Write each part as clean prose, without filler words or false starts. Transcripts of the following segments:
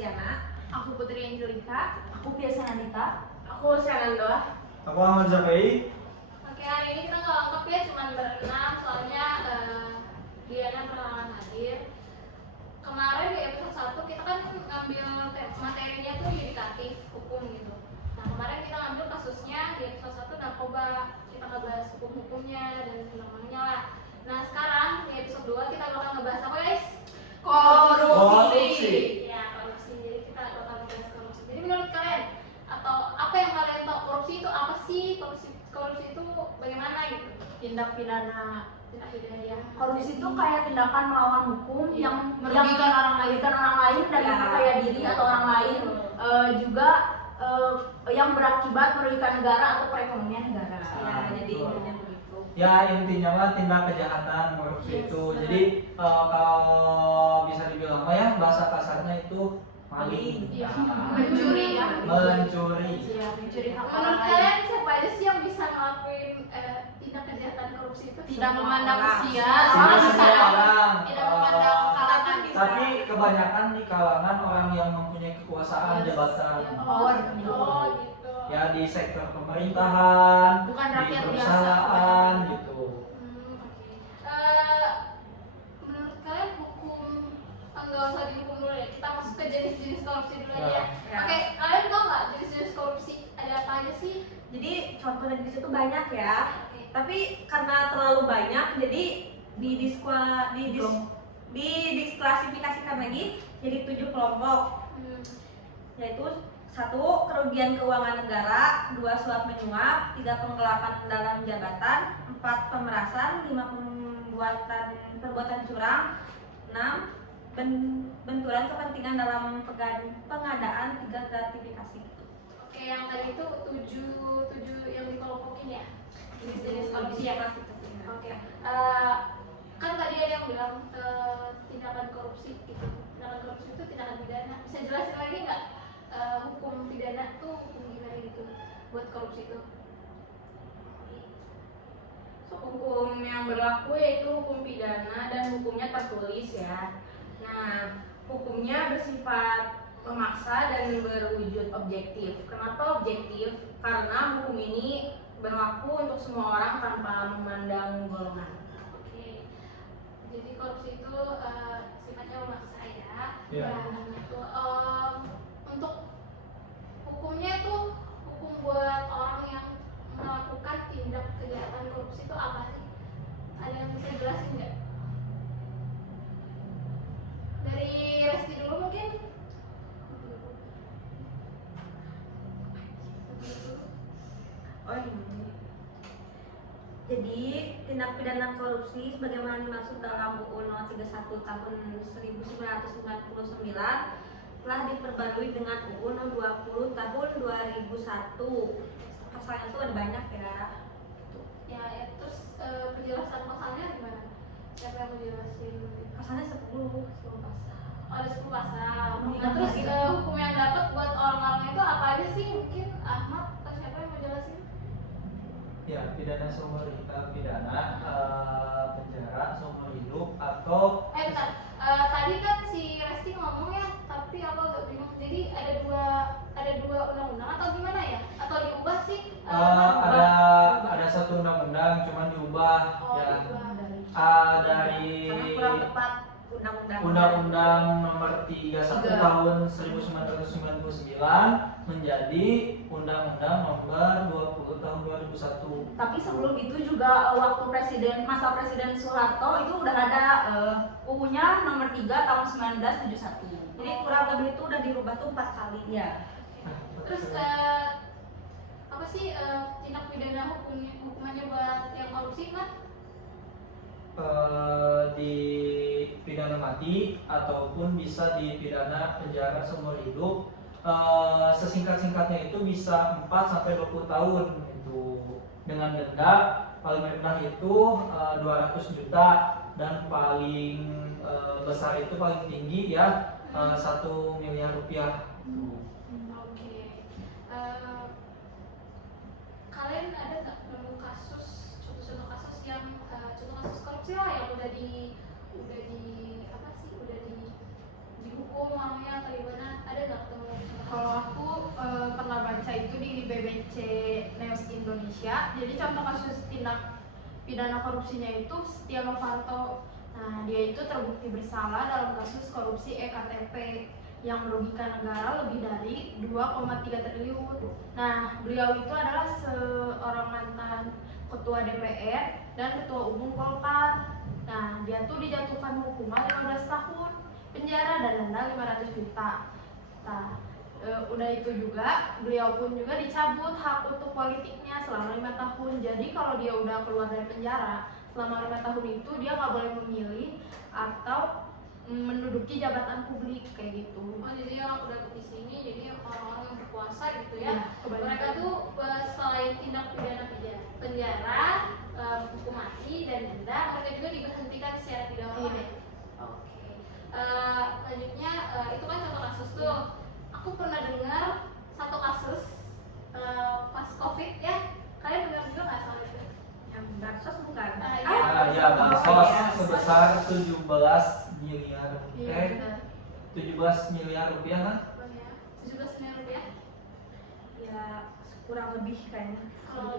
Kristiana. Aku Putri Angelika. Aku Biasa Nandita. Aku Shanandoa. Aku Ahmad Zakai. Oke, hari ini kita nggak lengkap ya, cuma berenam soalnya Diana pernah hadir. Kemarin di episode 1 kita kan ngambil materinya tuh yudikatif hukum gitu. Nah kemarin kita ngambil kasusnya di episode 1 narkoba. Kita ngebahas hukum-hukumnya dan undang-undangnya lah. Nah sekarang di episode 2 kita bakal ngebahas apa guys? Korupsi. Ya korupsi. Jadi kita bakal ngebahas korupsi. Jadi menurut kalian atau apa yang kalian tahu korupsi itu apa sih? Korupsi itu bagaimana gitu? Tindak pidana. Tindak pidana ya. Korupsi itu kayak tindakan melawan hukum Iya, yang merugikan orang lain. merugikan orang lain dan Ya. memperkaya diri atau orang lain. Juga yang berakibat merugikan negara atau perekonomian negara. Ya, jadi intinya begitu. Ya intinya mah tindak kejahatan korupsi Yes, itu. benar. Jadi kalau bisa dibilang ya bahasa kasarnya itu maling. Iya. Nah, Mencuri ya. mencuri. Iya, mencuri hak orang Menurut lain. Kalian siapa aja sih yang bisa ngelakuin tindak kejahatan korupsi itu? Tidak memandang orang. usia, Tidak orang semua bisa. orang. Tidak memandang kalangan. Tapi kebanyakan di kalangan orang yang mempunyai kekuasaan, Yes. jabatan. Ya, Power. oh gitu. Ya di sektor pemerintahan, Bukan di rakyat biasa. perusahaan gitu. Oke. Menurut kalian hukum nggak usah dihukum dulu ya. Kita masuk ke jenis-jenis korupsi dulu aja ya. Ya. Oke, kalian tahu nggak jenis-jenis korupsi ada apa aja sih? Jadi contoh dari situ banyak ya. Oke. Tapi karena terlalu banyak, jadi didisklasifikasikan lagi jadi 7 kelompok. Yaitu 1. Kerugian keuangan negara, 2. Suap menyuap, 3. Penggelapan dalam jabatan, 4. Pemerasan, 5. Perbuatan curang, 6. Benturan kepentingan dalam pengadaan, 3. Gratifikasi. Oke, yang tadi itu tujuh yang dikelompokin ya. Jenis korupsi ya. Oke. Kan tadi ada yang bilang tindakan korupsi itu. Tindakan korupsi itu tindakan pidana. Bisa jelasin lagi nggak hukum pidana tuh hukum gimana gitu buat korupsi itu? Hukum yang berlaku yaitu hukum pidana dan hukumnya tertulis ya. Nah, hukumnya bersifat memaksa dan berwujud objektif. Kenapa objektif? Karena hukum ini berlaku untuk semua orang tanpa memandang golongan. Oke. Jadi korupsi itu sifatnya memaksa ya. Iya. Dan itu untuk hukumnya itu hukum buat orang yang melakukan tindak kejahatan korupsi itu apa sih? Ada yang bisa jelasin nggak? Dari Resti dulu mungkin. Oh ini. Jadi tindak pidana korupsi sebagaimana dimaksud dalam UU 031 tahun 1999 telah diperbarui dengan UU 20 tahun 2001. Pasalnya itu ada banyak ya. Ya, terus penjelasan pasalnya gimana? Siapa yang menjelasin? Pasalnya 10 pasal. Oh, ada 10 pasal. Oh, Nah, terus iya. hukum yang dapat buat orang-orang itu apa aja sih? Mungkin Ahmad atau siapa yang mau jelasin? Ya pidana seumur hidup, pidana penjara seumur hidup atau Bentar. Tadi kan si Resti ngomong ya, tapi aku agak bingung. Jadi ada dua undang-undang atau gimana ya? Atau diubah sih? ada satu undang-undang cuman diubah Oh, ya diubah. dari Karena kurang tepat undang-undang. Undang-Undang Nomor 31 Tahun 1999 menjadi Undang-Undang Nomor 20 Tahun 2001. Tapi sebelum itu juga waktu masa Presiden Soeharto itu udah ada UU-nya nomor 3 tahun 1971. Jadi kurang lebih itu udah dirubah tuh 4 kali. Ya. Terus apa sih tindak pidana hukumannya buat yang korupsi kan? Dipidana mati ataupun bisa dipidana penjara seumur hidup. Sesingkat-singkatnya itu bisa 4 sampai 20 tahun itu dengan denda paling rendah itu 200 juta dan paling besar itu paling tinggi ya 1 miliar rupiah. Oke. Kalian ada nggak nemu contoh kasus yang contoh kasus korupsi lah yang udah di apa sih udah dihukum hukum orangnya atau gimana? Ada nggak ketemu? Kalau aku pernah baca itu di BBC News Indonesia. Jadi contoh kasus tindak pidana korupsinya itu Setia Novanto. Nah, dia itu terbukti bersalah dalam kasus korupsi EKTP yang merugikan negara lebih dari 2,3 triliun. Nah, beliau itu adalah seorang mantan ketua DPR dan ketua umum Golkar. Nah, dia tuh dijatuhkan hukuman 15 tahun penjara dan denda 500 juta. Nah, udah itu juga beliau pun juga dicabut hak untuk politiknya selama 5 tahun. Jadi kalau dia udah keluar dari penjara selama 5 tahun itu dia nggak boleh memilih atau menduduki jabatan publik kayak gitu. Oh, jadi yang udah di sini jadi orang-orang yang berkuasa gitu ya. Kebanyakan. Mereka tuh selain tindak pidana penjara, hukum mati dan denda, mereka juga diberhentikan secara tidak hormat. Iya. Oke. Lanjutnya itu kan contoh kasus tuh. Aku pernah dengar satu kasus pas COVID ya. Kalian dengar juga nggak soal itu? Yang bansos bukan? Ya, bansos sebesar 17 miliar. Iya, benar. 17 miliar rupiah kan? Oh ya, 17 miliar rupiah. Ya kurang lebih kayaknya. Kalau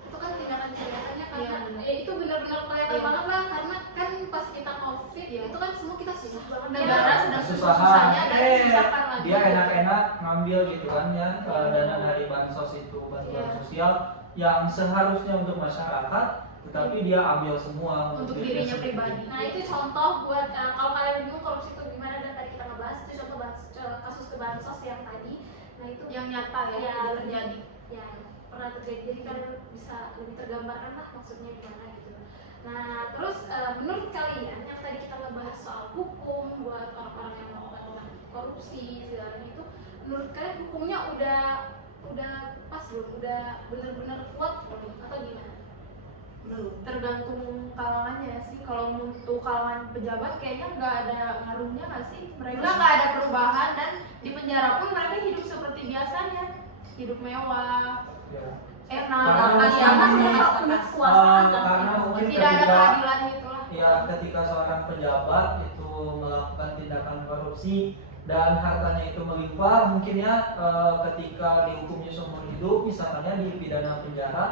itu kan tindakan kelihatannya karena Iya, benar. itu benar-benar kelihatan Iya. banget lah karena kan pas kita COVID itu kan semua kita susah banget Negara sedang Kesusahan. susah-susahnya dan disusahkan lagi. Dia enak-enak ngambil gitu kan ya dana dari bansos itu, bantuan Iya. sosial yang seharusnya untuk masyarakat, tetapi dia ambil semua Untuk dirinya dirinya sendiri. pribadi. Nah itu contoh buat kalau kalian bingung korupsi itu gimana dan tadi kita ngebahas itu contoh kasus ke bansos yang tadi. Nah itu yang nyata ya, Ya, yang terjadi. ya pernah terjadi, jadi kalian bisa lebih tergambarkan lah maksudnya gimana gitu. Nah terus menurut kalian yang tadi kita ngebahas soal hukum buat orang-orang yang melakukan korupsi segala itu, menurut kalian hukumnya udah pas belum, udah benar-benar kuat belum atau gimana? Belum, tergantung kalangannya sih. Kalau untuk kalangan pejabat kayaknya nggak ada ngaruhnya nggak sih? Mereka nggak ada perubahan dan di penjara pun mereka hidup seperti biasanya, hidup mewah, Ya. enak, Karena makan Yang nyaman, punya kekuasaan kan? Karena mungkin tidak ada ketika keadilan gitu lah. ya ketika seorang pejabat itu melakukan tindakan korupsi dan hartanya itu melimpah, mungkin ya ketika dihukumnya seumur hidup, misalnya di pidana penjara,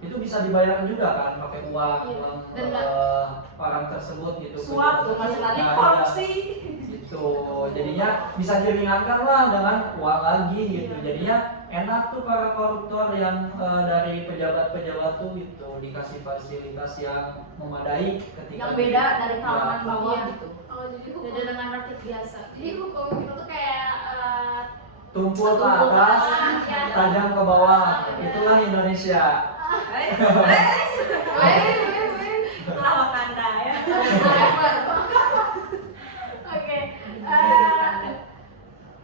itu bisa dibayar juga kan pakai uang, Iya. uang Denda. orang tersebut gitu. Suap tuh masih lagi Nah, korupsi. gitu. Jadinya bisa diringankan lah dengan uang lagi gitu. Iya. Jadinya enak tuh para koruptor yang dari pejabat-pejabat tuh itu dikasih fasilitas yang memadai ketika Yang beda dari kalangan ya, bawah Iya. gitu. Oh jadi hukum, Beda dengan rakyat biasa. jadi hukum itu tuh kayak tumpul ke Tumpul ke atas, atas, ya. tajam ke bawah. Itulah Indonesia. Itulah Wakanda ya. Oke,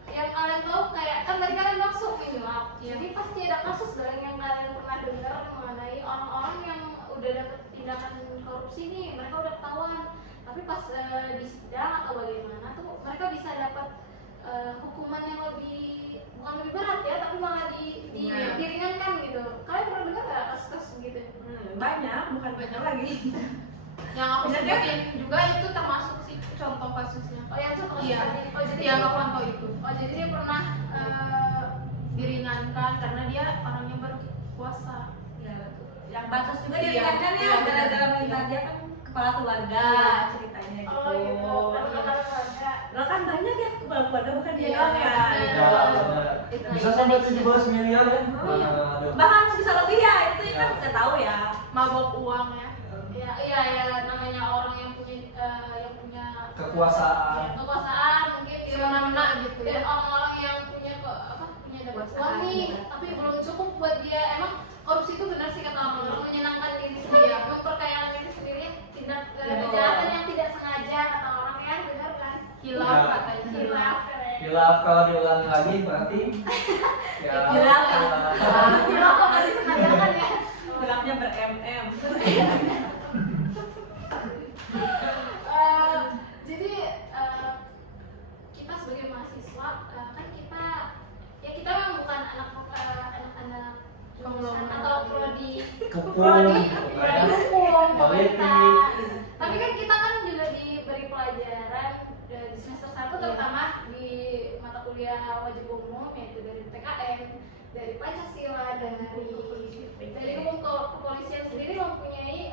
yang kalian tahu kayak kan tadi kalian langsung menyuap, jadi pasti ada kasus dong yang kalian pernah dengar mengenai orang-orang yang udah dapet tindakan korupsi nih, mereka udah ketahuan, tapi pas di sidang atau bagaimana tuh mereka bisa dapat hukuman yang bukan lebih berat ya, tapi malah Iya. diringankan gitu. Kalian pernah dengar nggak kasus-kasus begitu? Banyak, bukan banyak lagi. Yang aku Bener, sebutin juga itu termasuk sih contoh kasusnya. Oh yang contoh Iya. kasus tadi. Oh jadi Setia Novanto itu oh jadi dia pernah diringankan karena dia orangnya berkuasa. Ya, betul. Yang bansos juga Iya. diringankan ya, Iya, gara-gara benar. minta dia kan kepala keluarga Iya. ceritanya gitu. oh gitu. Karena keluarga. Lo kan banyak ya kepala keluarga, bukan dia Iya, doang ya. benar. Ya, benar. Itu Bisa sampai 17 miliar ya. Oh, iya. Aduh. Bahkan bisa lebih ya, itu kan Ya. kita tahu ya. Mabok uang ya. Iya namanya orang yang punya Kekuasaan. kekuasaan mungkin dia Semena-mena gitu ya. dan orang-orang yang punya punya dapat uang nih tapi belum cukup buat dia. Emang korupsi itu benar sih kata orang menyenangkan diri sendiri, memperkaya diri sendiri, tindak kejahatan yang tidak sengaja kata orang ya, benar kan? Hilaf Ya. katanya. Hilaf keren. Hilaf kalau diulangi lagi berarti ya. Hilaf ya. Hilaf kok nggak disengajakan ya? Gelapnya ber-MM. Jadi kita sebagai mahasiswa kan kita memang bukan anak-anak jurusan atau prodi Hukum, prodi bukan. hukum Politik. pemerintah. Tapi kan kita kan juga diberi pelajaran dari Pancasila, dari hukum kepolisian sendiri mempunyai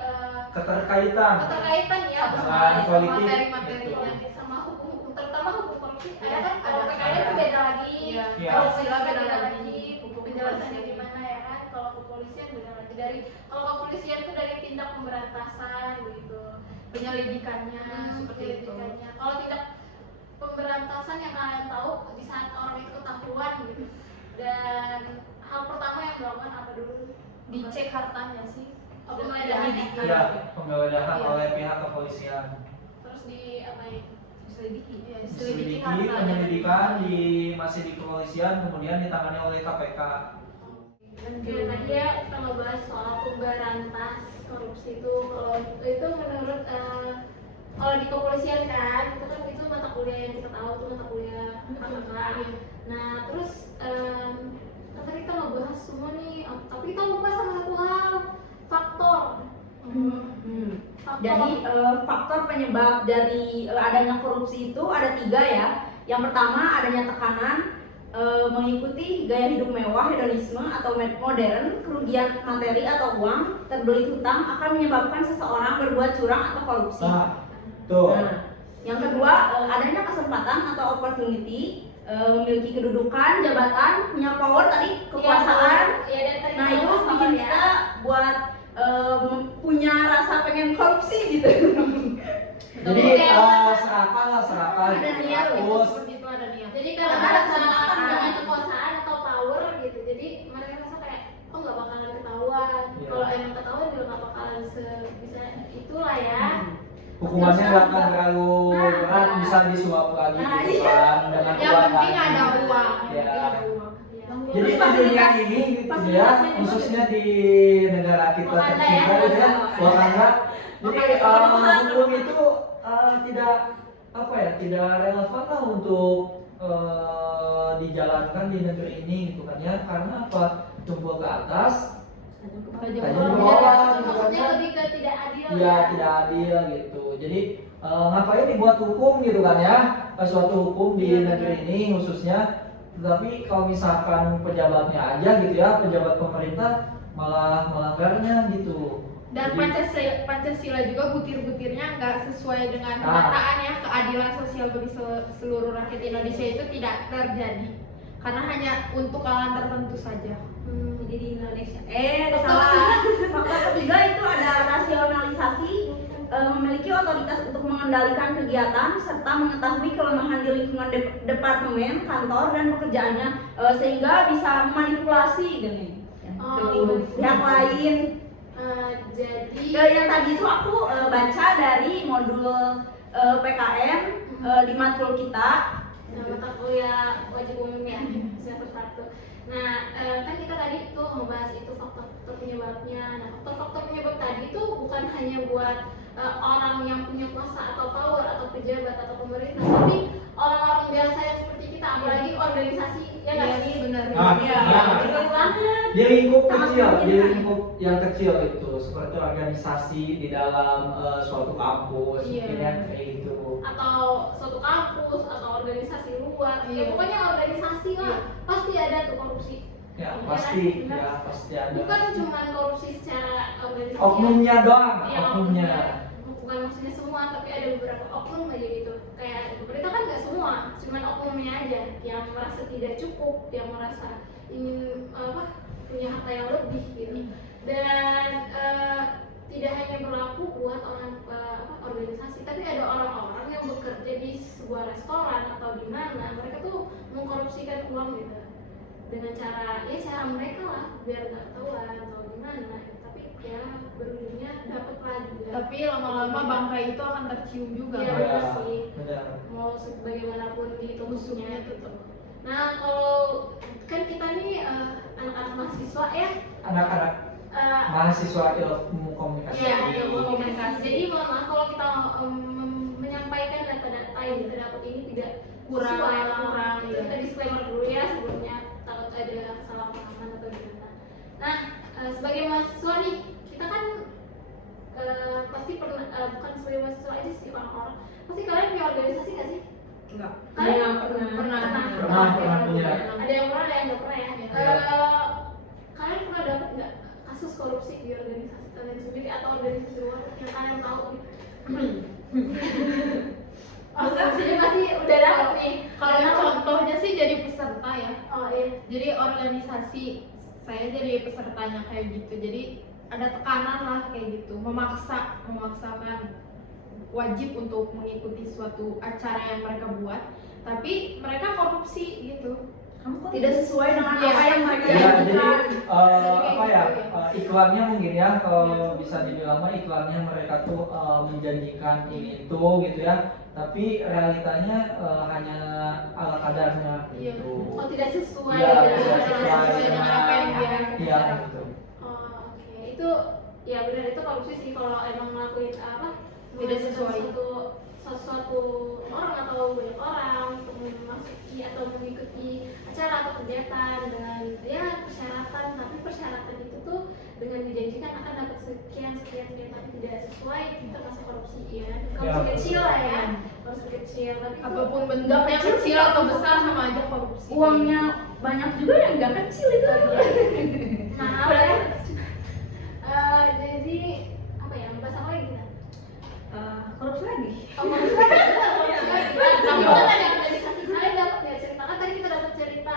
Keterkaitan keterkaitan ya dengan politik materi-materinya sama hukum-hukum, terutama hukum korupsi. Ada kan kalau PKN itu beda lagi, Iya. kalau Pancasila beda beda lagi, lagi, hukum penjelasannya gimana ya kan. Kalau kepolisian beda lagi, dari kalau kepolisian itu dari tindak pemberantasan begitu, Penyelidikannya seperti itu. penyelidikannya. Kalau tindak pemberantasan yang kalian tahu di saat orang itu ketahuan gitu, dan hal pertama yang dilakukan apa dulu? Dicek hartanya sih. Oh, penggeledahan ya? ya penggeledahan Iya. oleh pihak kepolisian. Terus di apa ya? Diselidiki. Ya, Diselidiki, hartanya. penyelidikan masih di kepolisian, kemudian ditangani oleh KPK. Ya, tadi ya kita ngebahas soal pemberantas korupsi itu. Kalau itu menurut kalau di kepolisian kan itu mata kuliah yang kita tahu tuh mata kuliah KPK. Nah terus tadi kita ngebahas semua nih, tapi kita lupa sama satu hal, faktor. Faktor. Jadi faktor penyebab dari adanya korupsi itu ada 3 ya. Yang pertama adanya tekanan mengikuti gaya hidup mewah, hedonisme atau modern, kerugian materi atau uang, terbelit hutang akan menyebabkan seseorang berbuat curang atau korupsi. Nah, tuh. Nah, yang kedua adanya kesempatan atau opportunity, memiliki kedudukan, jabatan, punya power tadi, kekuasaan. Iya, dan tadi Nah kita itu bahas bikin power kita buat punya rasa pengen korupsi gitu. Jadi Oke. serakah Ada niat gitu, terus seperti itu ada niat. Jadi karena Ada ada kesempatan. dengan kekuasaan atau power gitu, jadi mereka merasa kayak oh nggak bakalan ketahuan. Iya. Kalau emang ketahuan juga nggak bakalan bisa itulah ya. hukumannya nggak akan terlalu berat, bisa disuap lagi Nah, gitu iya. kan dengan Yang uang penting lagi. ada uang. Yang Ya. penting ada uang. Iya. Jadi di dunia ini gitu ya, fasilitasnya juga khususnya di negara kita Wakanda tercinta ya. gitu ya, Wakanda. Jadi Wakanda. hukum itu tidak apa ya, tidak relevan lah untuk dijalankan di negeri ini gitu kan ya, karena apa, tumpul ke atas, tajam ke bawah gitu kan Maksudnya ya. lebih ke tidak adil. Iya, ya. tidak adil gitu. Jadi ngapain dibuat hukum gitu kan ya, suatu hukum di negeri ini khususnya. Tetapi kalau misalkan pejabatnya aja gitu ya, pejabat pemerintah malah melanggarnya gitu. Dan Jadi, Pancasila juga butir-butirnya nggak sesuai dengan kenyataan ya. Keadilan sosial bagi seluruh rakyat Indonesia itu tidak terjadi karena hanya untuk kalangan tertentu saja. Jadi di Indonesia. Salah. Faktor ketiga itu ada rasionalisasi, memiliki otoritas untuk mengendalikan kegiatan serta mengetahui kelemahan di lingkungan departemen, kantor dan pekerjaannya, sehingga bisa memanipulasi gini. Pihak lain. Jadi Yang tadi itu aku baca dari modul PKN di matkul kita. mata kuliah wajib umum ya, semester 1. Nah, kan kita tadi tuh membahas itu faktor-faktor penyebabnya. Nah, faktor-faktor penyebab tadi itu bukan hanya buat orang yang punya kuasa atau power atau pejabat atau pemerintah, tapi orang-orang biasa yang seperti kita, apalagi organisasi ya nggak sih? Benar. Benar banget. di lingkup Sangat kecil, di memungkinkan. lingkup yang kecil itu seperti organisasi di dalam suatu kampus, Iya. mungkin ya kayak gitu. Atau suatu kampus atau organisasi luar, ya Iya. pokoknya organisasi lah, pasti ada tuh korupsi. Ya Iya pasti, kan? Benar. ya pasti ada. Bukan cuma korupsi secara organisasi. Oknumnya doang, Iya, oknumnya. bukan maksudnya semua, tapi ada beberapa oknum aja gitu. Kayak pemerintah kan nggak semua, cuman oknumnya aja yang merasa tidak cukup, yang merasa ingin punya harta yang lebih gitu. Dan tidak hanya berlaku buat orang organisasi, tapi ada orang-orang yang bekerja di sebuah restoran atau di mana mereka tuh mengkorupsikan uang gitu dengan cara mereka lah biar nggak ketahuan atau gimana, tapi ya berujungnya dapat lagi. Tapi lama-lama bangkai itu akan tercium juga. Iya, kan? benar sih. Benar. Mau bagaimanapun Musuhnya ditutupnya. tetap. Nah kalau kan kita nih anak-anak mahasiswa ya, Anak-anak mahasiswa ilmu komunikasi. iya ilmu komunikasi. Jadi mohon maaf kalau kita menyampaikan data-data yang kita dapat ini tidak Kurang. Itu kita disclaimer dulu ya sebelumnya, takut ada kesalahpahaman atau gimana. Nah sebagai mahasiswa nih kita kan pasti pernah bukan sebagai mahasiswa aja sih, orang-orang pasti kalian punya organisasi nggak sih? Enggak. Kalian Iya, pernah. Pernah punya. Ada yang pernah, ada yang nggak pernah ya. Iya. Kalian pernah dapat nggak kasus korupsi di organisasi kalian sendiri atau organisasi luar yang kalian tahu? Maksudnya pasti udah dapat nih. Kalau contohnya sih jadi peserta ya. Oh iya. Jadi organisasi saya jadi pesertanya kayak gitu. Jadi ada tekanan lah kayak gitu, memaksakan wajib untuk mengikuti suatu acara yang mereka buat, tapi mereka korupsi gitu. Tidak sesuai dengan Iya. apa yang mereka Ya, jadi inginkan. apa ya, iklannya mungkin ya, kalau bisa dibilang mah iklannya mereka tuh menjanjikan ini itu gitu ya, tapi realitanya hanya ala kadarnya Iya. gitu. Oh tidak sesuai Iya, dengan tidak apa yang sesuai sesuai dengan apa yang dia. Iya gitu. Oh oke, itu ya benar itu korupsi sih kalau emang ngelakuin apa? Tidak sesuai. Sesuatu orang atau banyak orang untuk memasuki atau mengikuti acara atau kegiatan dengan ya persyaratan, tapi persyaratan itu tuh dengan dijanjikan akan dapat sekian tapi tidak sesuai, itu termasuk korupsi ya. Korupsi Ya, kecil lah ya, betul. korupsi kecil tapi itu Apapun bentuknya kecil kecil atau besar sama aja korupsi. Uangnya banyak juga yang nggak kecil itu. nah apa ya? Jadi apa ya, bahasa apa lagi kita? Korupsi lagi. Korupsi tapi kan ada organisasi kalian dapat ya cerita kan tadi kita dapat cerita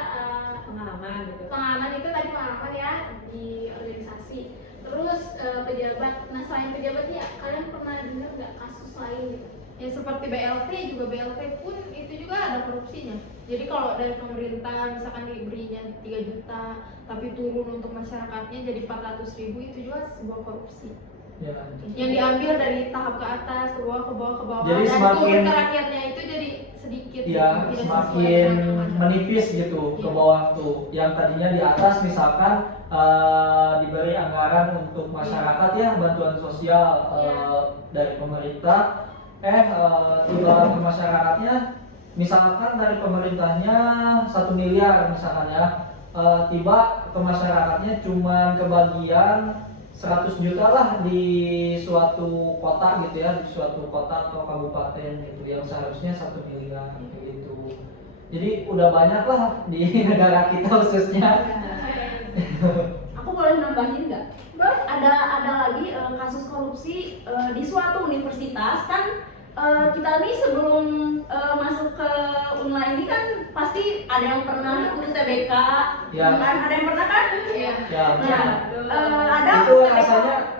Pengalaman gitu. pengalaman itu tadi pengalaman ya di organisasi. Terus pejabat, nah selain pejabat nih kalian pernah dengar nggak kasus lain gitu? Ya seperti BLT juga, BLT pun itu juga ada korupsinya. Jadi kalau dari pemerintah misalkan diberinya 3 juta tapi turun untuk masyarakatnya jadi 400.000, itu juga sebuah korupsi. Ya. Yang diambil dari tahap ke atas, ke bawah, Jadi dan semakin- turun ke rakyatnya itu jadi sedikit. Ya, gitu, tidak sesuai semakin dengan yang ada. menipis gitu ke Iya. bawah tuh. Yang tadinya di atas misalkan diberi anggaran untuk masyarakat ya, bantuan sosial dari pemerintah, tiba ke masyarakatnya, misalkan dari pemerintahnya 1 miliar misalkan ya, tiba ke masyarakatnya cuman kebagian 100 juta lah di suatu kota gitu ya, di suatu kota atau kabupaten gitu yang seharusnya 1 miliar gitu. Jadi udah banyak lah di negara kita khususnya. Aku boleh nambahin nggak? Ada lagi kasus korupsi di suatu universitas kan. Kita nih sebelum masuk ke Unla ini kan pasti ada yang pernah ikut UTBK, Ya. kan? Ada yang pernah kan? Iya. Ya, Nah, ada itu UTBK.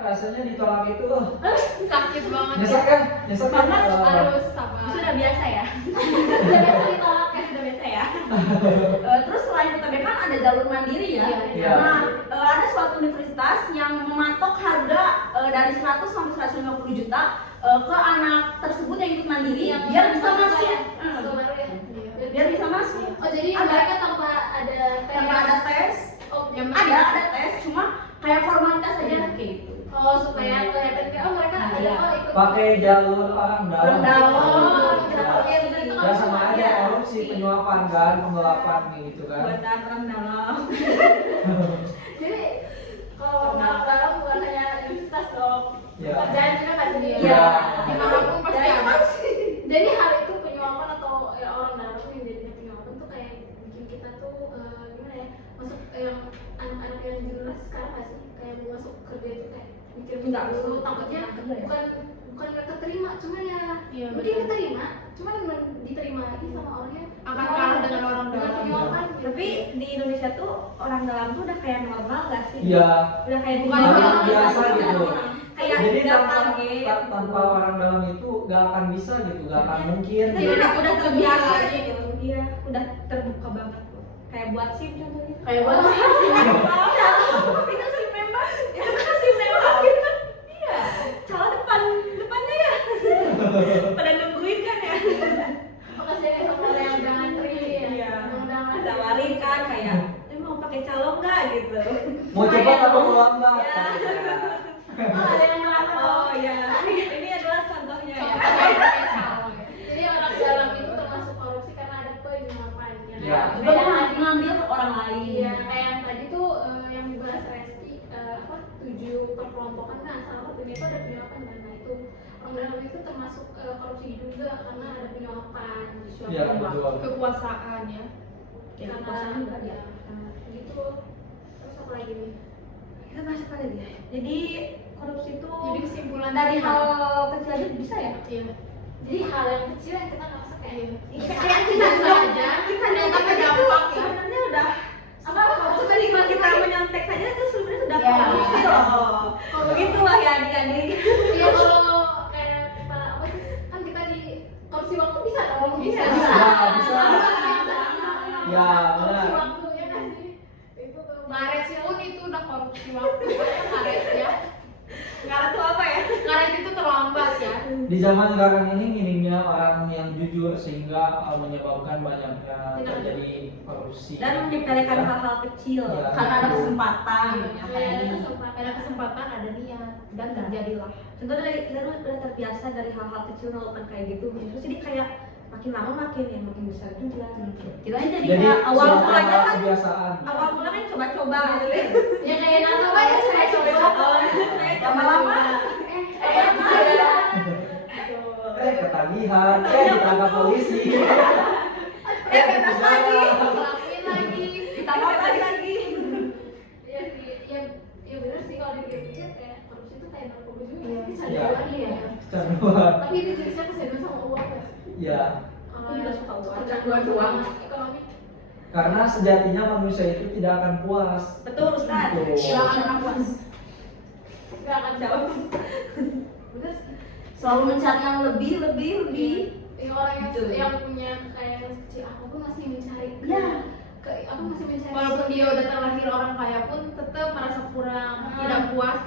rasanya ditolak itu Sakit banget. nyesek kan? Nyesek kan? Banget, Harus sabar. Sudah biasa ya. Sudah biasa ya. Terus selain UTBK kan ada jalur mandiri ya. Iya. Nah, ada suatu universitas yang mematok harga dari 100 sampai 150 juta ke anak tersebut yang ikut mandiri biar bisa masuk. baru ya. Biar bisa masuk. Oh jadi Ada. mereka tanpa ada tes. Tanpa ada tes. Oh, Yang Ada tes, cuma kayak formalitas aja kayak gitu. oh supaya kelihatan kayak oh mereka ada Iya. kok ikut. Pakai jalur orang dalam. Orang dalam. Oh, kita pakai bener itu Ya sama aja Iya. korupsi, penyuapan kan, penggelapan gitu kan. Buatan orang dalam. Jadi kalau orang dalam bukan hanya universitas dong. Ya. Kerjaan juga nggak sendiri. Iya. Dimanapun pasti Jadi, ada. jadi hal itu penyuapan atau ya, orang dalam yang jadinya penyuapan tuh kayak bikin kita tuh gimana ya masuk yang anak-anak yang jelas sekarang nggak sih kayak mau masuk kerja itu kayak mikir Enggak, dulu takutnya enggak ya. bukan nggak keterima cuma ya Iya, mungkin betul. keterima cuma dengan diterima lagi sama orangnya Akan kalah dengan orang dengan dalam. penyuapan gitu. Tapi di Indonesia tuh orang dalam tuh udah kayak normal gak sih? Iya. Udah kayak Bukan di orang biasa gitu. Kayak Jadi nggak tanpa, kaget. tanpa orang dalam itu gak akan bisa gitu, gak akan mungkin. Kita Iya, udah itu terbiasa kebiasaan gitu. Iya, udah terbuka banget. Kayak buat SIM contohnya. Kayak buat Oh. sih Itu SIM memang. Itu kan SIM memang gitu kan. Iya. Calon depannya ya. Pada nungguin kan ya. makasih ya sama orang yang udah ngantri ya Iya. yang udah ngantri Tawarin kan kayak, mau pakai calon nggak gitu. Mau cepat apa mau lambat? Iya. oh ada yang merasa Oh iya. Ini adalah contohnya ya. jadi orang dalam itu termasuk korupsi karena ada penyuapannya Iya. juga mengambil orang lain. iya kayak yang tadi tuh yang dibahas Resti 7 perkelompokan nah salah satunya itu ada penyuapan dan nah itu orang dalam itu termasuk termasuk korupsi juga karena ada penyuapan suap Iya, uang. betul. Kekuasaan ya. Ya, Karena kekuasaan juga ada. gitu. Terus apa lagi nih? Kita bahas apa lagi ya? Jadi korupsi itu Jadi kesimpulan dari kita- hal kecil aja bisa ya? Iya. Jadi hal yang kecil yang kita ngerasa kayak Kayak kita saja, kita ternyata nyontek aja tuh berdampak ya. sebenarnya udah Apa sebenarnya kita menyontek saja tuh sebenarnya sudah Ya. korupsi loh. Begitulah ya adik-adik. Iya kalau kayak apa sih? Kan kita di korupsi waktu bisa dong. Bisa. Bisa. Ya, Korupsi benar. waktu ya kan sih. Itu tuh. Ngaret pun itu udah korupsi waktu ya, ngaret ya. Karena tuh apa ya? Ngaret itu terlambat ya. Di zaman sekarang ini minimnya orang yang jujur sehingga menyebabkan banyaknya terjadi korupsi Dan menyepelekan Ya. hal-hal kecil Ya, karena ada betul. kesempatan ya Iya, kayak ada gini. kesempatan. Ada kesempatan, ada niat dan terjadilah. Contoh dari kita tuh udah terbiasa dari hal-hal kecil melakukan kayak gitu. Terus jadi kayak makin lama makin besar juga. Kita aja jadi kayak awal suatu mulanya kan kebiasaan. awal mulanya kan coba-coba gitu ya. Ya kayak narkoba ya saya coba. Lama-lama Ketagihan, ditangkap polisi. bebas lagi. Ngelakuin lagi. Ditambah lagi. Iya sih, ya benar sih kalau dipikir kayak korupsi itu kayak narkoba juga. Iya. Itu Iya. canduan ya. Canduan. Tapi itu jenisnya kecanduan sama uang ya. Ya, Aku juga suka uang. Kecanduan uang ekonomi. karena sejatinya manusia itu tidak akan puas. Betul Ustaz. Betul. Tidak akan pernah puas. Gak akan jawab. Bener sih. Selalu mencari yang lebih. Ya, orang Betul. yang punya kayak kecil aku pun masih mencari. Ya. Aku masih mencari. Walaupun dia udah terlahir orang kaya pun tetap merasa kurang, tidak puas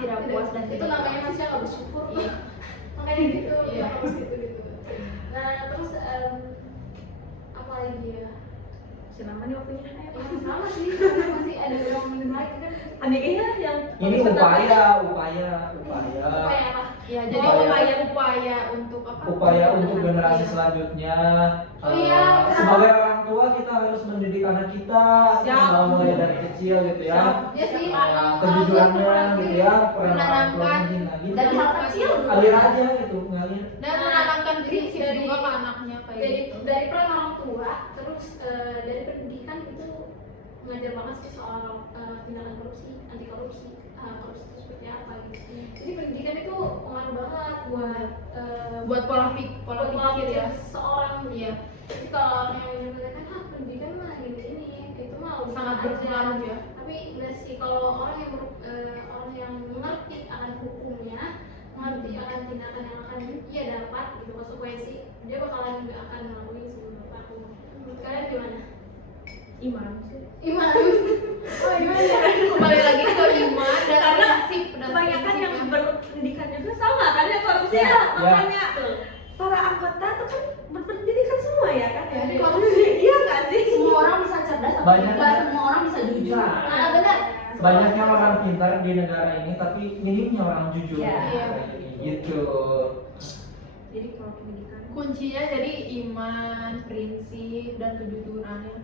dan itu tidak namanya puas. manusia nggak bersyukur. Iya. Makanya gitu. Iya. Harus gitu. Nah terus apa lagi ya? Selama nih waktunya. Ya, sama sih, masih ada beberapa menit lagi kan. Adiknya yang Ini upaya. Upaya apa? Ya, jadi upaya untuk apa? Upaya untuk generasi Iya. selanjutnya. Oh iya, Sebagai orang tua kita harus mendidik anak kita Siap. mulai dari kecil gitu ya. Ya sih. Kejujurannya gitu ya, peran orang tua Menanamkan penting lagi. dari hal kecil dulu. Alir aja gitu, ngalir. Dan menanamkan prinsip Dari- juga ke anaknya kayak gitu. dari peran orang tua, terus dari pendidikan itu mengajar banget sih soal tindakan korupsi, anti korupsi, korupsi itu seperti apa gitu. Jadi pendidikan itu pengaruh banget buat Buat pola pikir ya. seseorang. Iya, Jadi kalau orang yang menyebutkan pendidikan mah ini itu mah udah sangat aja. berpengaruh ya. Tapi benar sih kalau orang yang mengerti akan hukumnya, mengerti akan tindakan yang akan ia dapat gitu konsekuensi, dia bakalan nggak akan ngelakuin sih menurut aku. Menurut kalian gimana? Iman sih. Iman. Oh gimana? Kembali lagi ke iman dan Karena prinsip dan Kebanyakan yang prinsip berpendidikan juga sama kan ya korupsi Ya, ya. ya. Makanya para anggota tuh kan berpendidikan semua ya kan ya. Iya. Korupsi iya nggak sih? Semua orang bisa cerdas tapi Banyak. nggak semua orang bisa jujur. Ah benar. Banyaknya orang pintar di negara ini tapi minimnya orang jujur. Ya. Gitu. Jadi kalau pendidikan kuncinya jadi iman, prinsip dan kejujurannya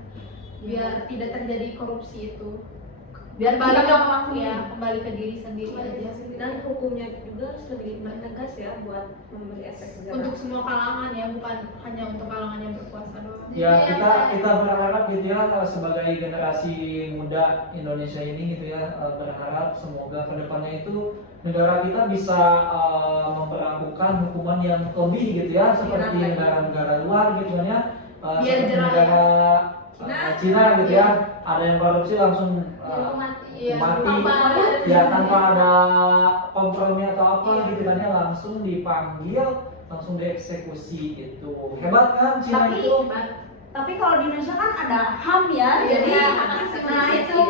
biar tidak terjadi korupsi itu. biar Kembali tidak ke melakukan ya, kembali ke diri sendiri Kembali ke aja. diri sendiri. dan hukumnya juga harus lebih tegas ya buat memberi efek jerah. Untuk semua kalangan ya, bukan hanya untuk kalangan yang berkuasa doang. Ya kita berharap gitu ya sebagai generasi muda Indonesia ini gitu ya berharap semoga kedepannya itu negara kita bisa memperlakukan hukuman yang lebih gitu ya seperti Jerah. negara-negara luar gitu kan ya. Biar Seperti jerah negara Cina gitu ya, ada yang korupsi langsung Iya, mati tanpa ada- ya tanpa ada kompromi atau apa gitu kan ya, langsung dipanggil langsung dieksekusi gitu. Hebat kan Cina Tapi- itu? Tapi kalau di Indonesia kan ada HAM ya, Iya, jadi hak asasi nah manusia itu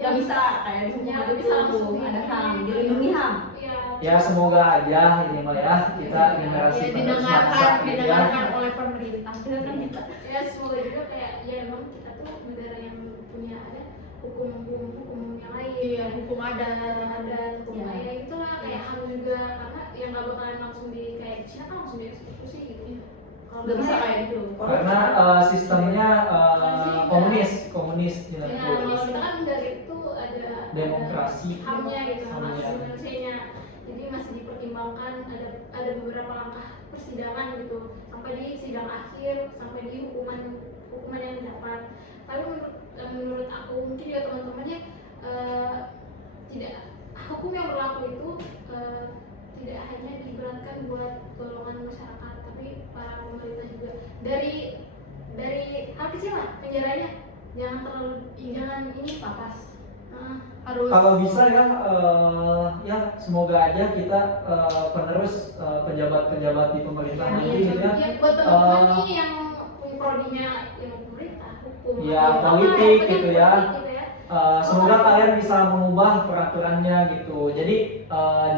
nggak bisa kayak di Ya, hukum bisa itu langsung ada HAM, di- dilindungi HAM. Iya. Ya semoga aja ini mah ya kita generasi Ya, penerus bangsa gitu ya. didengarkan oleh pemerintah. Ya semoga juga kayak ya emang kita tuh negara yang punya ada hukum yang lain. Iya, hukum adat. Ada hukum Ya. lain itulah kayak HAM juga karena yang nggak bakalan langsung di kayak Cina kan langsung dieksekusi gitu. Kalau Nggak bisa kita- kayak gitu. Karena sistemnya komunis Ya, Cina itu. kalau kita kan enggak gitu ada Demokrasi. HAM-nya gitu, hak HAM-nya. asasi manusianya. Jadi masih dipertimbangkan ada beberapa langkah persidangan gitu, sampai di sidang akhir, sampai di hukuman yang didapat. Tapi menurut aku mungkin juga teman-temannya tidak, hukum yang berlaku itu tidak hanya diberatkan buat golongan masyarakat, tapi para pemerintah juga. Dari hal kecil lah penjaranya, jangan ini papas. Harus Kalau bisa ya, ya semoga aja kita penerus pejabat-pejabat di pemerintah nanti gitu ya. Ya, buat teman-teman nih yang prodinya yang pemerintah, hukum, Ya, atau politik apa, gitu ya. Semoga kalian bisa mengubah peraturannya gitu. Jadi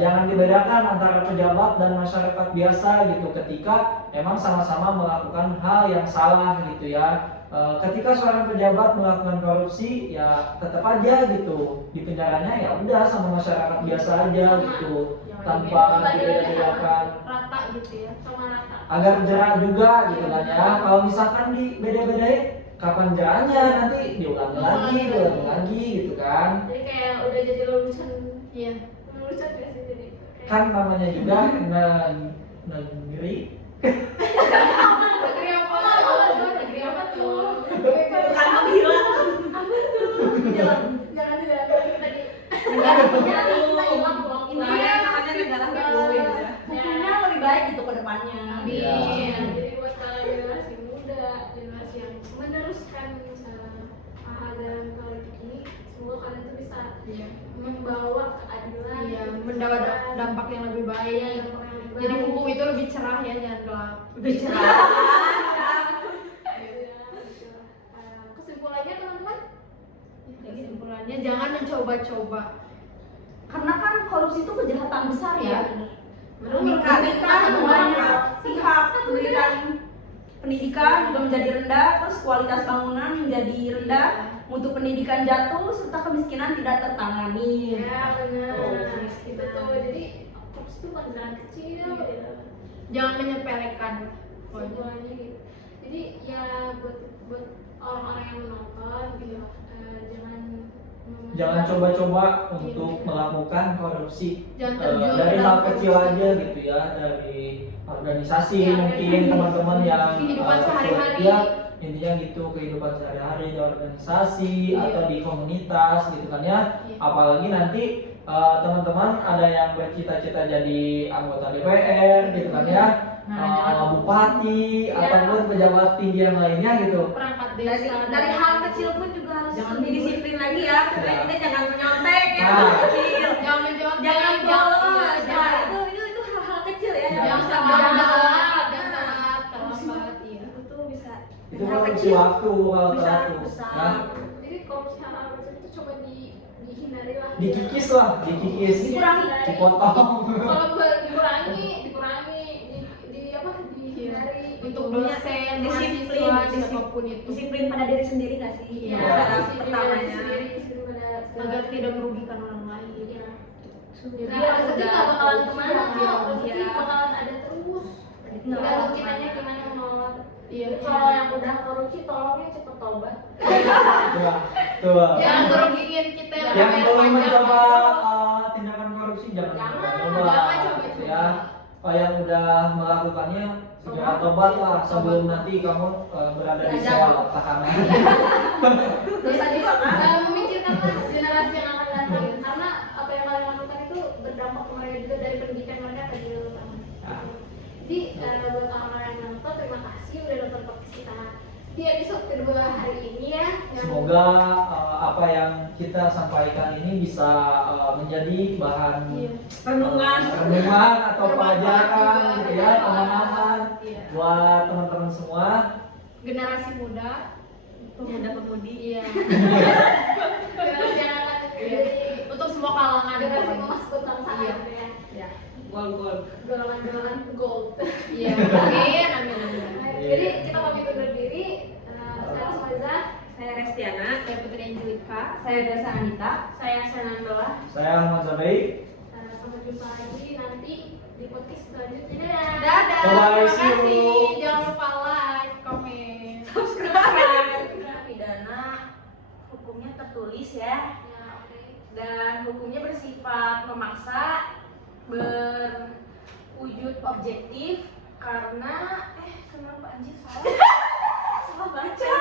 jangan dibedakan antara pejabat dan masyarakat biasa gitu ketika emang sama-sama melakukan hal yang salah gitu ya. Ketika seorang pejabat melakukan korupsi ya tetap aja gitu di penjaranya, ya udah sama masyarakat biasa aja gitu, tanpa dibeda-bedakan, rata gitu ya. sama rata. agar jerak juga gitu kan ya. Kalau misalkan dibeda-bedain, kapan jeraknya, nanti diulangi lagi gitu kan. Jadi kayak udah jadi lulusan Iya. lulusan gak sih, jadi kayak Kan namanya juga negeri. negeri apa tuh? Negeri apa tuh? Bukan bilang Jangan dilakukan kita di negara punya kita hilang pulang. Intinya namanya negara hukum gitu ya. Hukumnya lebih baik gitu ke depannya. Iya. Jadi buat generasi muda, generasi yang meneruskan hal dalam politik ini, semoga kalian tuh bisa membawa keadilan, Iya, mendapat dampak yang lebih baik. Jadi hukum itu lebih cerah ya, jangan gelap. Lebih cerah. Kesimpulannya teman-teman, Kesimpulannya jangan mencoba-coba. Karena kan korupsi itu kejahatan besar ya. Merugikan banyak pihak, memberikan pendidikan juga menjadi rendah, terus kualitas bangunan menjadi rendah, mutu pendidikan jatuh, serta kemiskinan tidak tertangani. ya benar, itu tuh. Jadi korupsi itu bukan jalan kecil, ya. Jangan menyepelekan. Kesimpulannya gitu. Jadi ya buat orang-orang yang menonton gitu, Jangan coba-coba untuk melakukan korupsi. Jangan terjun Dari dalam hal korupsi. kecil aja gitu ya, dari organisasi Ya, mungkin organisasi. teman-teman yang Kehidupan sehari-hari. ya intinya gitu, kehidupan sehari-hari di organisasi Iya. atau di komunitas gitu kan ya. Iya. Apalagi nanti teman-teman ada yang bercita-cita jadi anggota DPR gitu kan ya, bupati Ya. ataupun pejabat tinggi yang lainnya gitu. Perangkat Dari, desa. dari hal kecil pun juga harus Jangan lebih disiplin lagi ya. Kita, Ya. kita jangan menyontek ya, Nah. hal kecil. Jangan menjawab. Jangan iya, bolos. jangan. Nah, itu hal-hal kecil ya. Ya. Jangan Jangan telat, telat. jangan telat, terlambat. Iya. Itu tuh bisa. Itu hal korupsi kecil waktu kalau bisa telat tuh. besar. Nah, jadi korupsi hal-hal kecil itu coba dihindari lah. dikikis lah, dikikis, Dikurangi. dipotong. Kalau buat dikurangi di apa dihindari Untuk punya dosen, disiplin, mahasiswa, siapapun itu. Disiplin pada diri sendiri nggak sih? Iya. Pertamanya. Agar tidak merugikan orang lain. Iya. Jadi Jadi rezeki nggak bakalan kemana kok, Iya. rezeki bakalan ada terus. Tergantung kitanya gimana menolak. Iya. Kalau yang udah korupsi tolongnya cepet tobat. Tuh. Jangan merugikan kita yang Yang bayar belum pajak. mencoba tindakan korupsi jangan Jangan coba-coba. coba-coba. Ya. Yang udah melakukannya segera tobat lah sebelum nanti kamu berada di sel tahanan. Dosa juga kan? Memikirkanlah generasi yang akan datang, karena apa yang kalian lakukan itu berdampak ke mereka juga, dari pendidikan mereka ke diri utama. Jadi buat orang-orang yang nonton, terima kasih udah nonton podcast kita di episode kedua hari ini ya. Semoga apa yang kita sampaikan ini bisa menjadi bahan renungan atau pelajaran gitu ya, pemahaman Iya. buat teman-teman semua. Generasi muda. Pemuda-pemudi. Iya. Generasi yang akan jadi Untuk semua kalangan. generasi emas kebangsaan Iya. gitu ya. Iya. Gol-gol. Golongan-golongan gold. Iya. Amin, amin, amin. Jadi kita pamit undur diri. Saya Rosmaliza. Saya Restiana. Saya Putri Angelika. Saya Desa Anita. Saya Senandola. Saya Ahmad Zabaik. Sampai jumpa lagi nanti di podcast selanjutnya. Dadah. Bye-bye, Terima see you. kasih. Jangan lupa like, komen. Pidana hukumnya tertulis ya, Ya, oke. dan hukumnya bersifat memaksa, berwujud objektif, Karena kenapa anjir salah? Salah baca.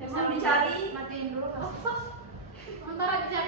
Emang dicari Matiin dulu kalau sementara dicari